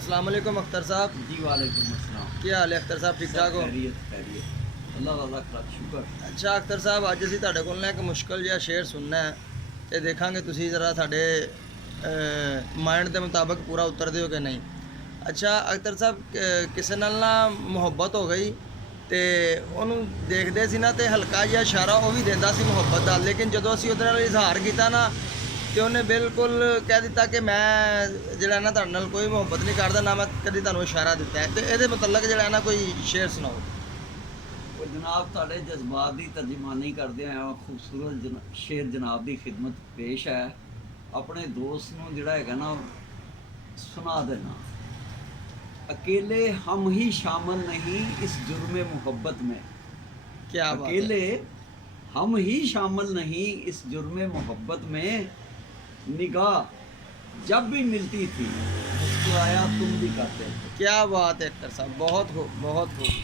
अस्सलाम वालेकुम अख्तर साहब। जी वालेकुम अस्सलाम। क्या हाल है अख्तर साहब, ठीक ठाक हो? खैरियत अल्लाह वाला का शुक्र। अच्छा अख्तर साहब, ਅੱਜ ਅਸੀਂ ਤੁਹਾਡੇ ਕੋਲ ਨਾ ਇੱਕ ਮੁਸ਼ਕਲ ਜਿਹਾ ਸ਼ੇਅਰ ਸੁਣਨਾ ਹੈ ਤੇ ਦੇਖਾਂਗੇ ਤੁਸੀਂ ਜ਼ਰਾ ਸਾਡੇ ਮਾਈਂਡ ਦੇ ਮੁਤਾਬਕ ਪੂਰਾ ਉਤਰਦੇ ਹੋ ਕਿ ਨਹੀਂ। ਅੱਛਾ ਅਖਤਰ ਸਾਹਿਬ, ਕਿਸੇ ਨਾਲ ਨਾ ਮੁਹੱਬਤ ਹੋ ਗਈ ਤੇ ਉਹਨੂੰ ਦੇਖਦੇ ਸੀ ਨਾ ਤੇ ਹਲਕਾ ਜਿਹਾ ਇਸ਼ਾਰਾ ਉਹ ਵੀ ਦਿੰਦਾ ਸੀ ਮੁਹੱਬਤ ਦਾ, ਲੇਕਿਨ ਜਦੋਂ ਅਸੀਂ ਉਹਦੇ ਨਾਲ ਇਜ਼ਹਾਰ ਕੀਤਾ ਨਾ ਤੇ ਉਹਨੇ ਬਿਲਕੁਲ ਕਹਿ ਦਿੱਤਾ ਕਿ ਮੈਂ ਜਿਹੜਾ ਨਾ ਤੁਹਾਡੇ ਨਾਲ ਕੋਈ ਮੁਹੱਬਤ ਨਹੀਂ ਕਰਦਾ, ਨਾ ਮੈਂ ਕਦੀ ਤੁਹਾਨੂੰ ਇਸ਼ਾਰਾ ਦਿੱਤਾ ਹੈ। ਤੇ ਇਹਦੇ ਮੁਤਲਕ ਜਿਹੜਾ ਨਾ ਕੋਈ ਸ਼ੇਅਰ ਸੁਣਾਓ। ਉਹ ਜਨਾਬ ਤੁਹਾਡੇ ਜਜ਼ਬਾਤ ਦੀ ਤਰਜਮਾਨੀ ਕਰਦੇ ਆ ਖੂਬਸੂਰਤ ਸ਼ੇਰ ਜਨਾਬ ਦੀ ਖਿਦਮਤ ਪੇਸ਼ ਹੈ। ਆਪਣੇ ਦੋਸਤ ਨੂੰ ਜਿਹੜਾ ਹੈਗਾ ਨਾ ਸੁਣਾ देना। अकेले हम ही शामिल नहीं इस जुर्म मोहब्बत में। क्या बात है। अकेले हम ही शामिल नहीं इस जुर्म मोहब्बत में। निगाह जब भी मिलती थी मुस्कुराया तुम भी करते थे। क्या बात है अख्तर साहब, बहुत खूब बहुत खूब।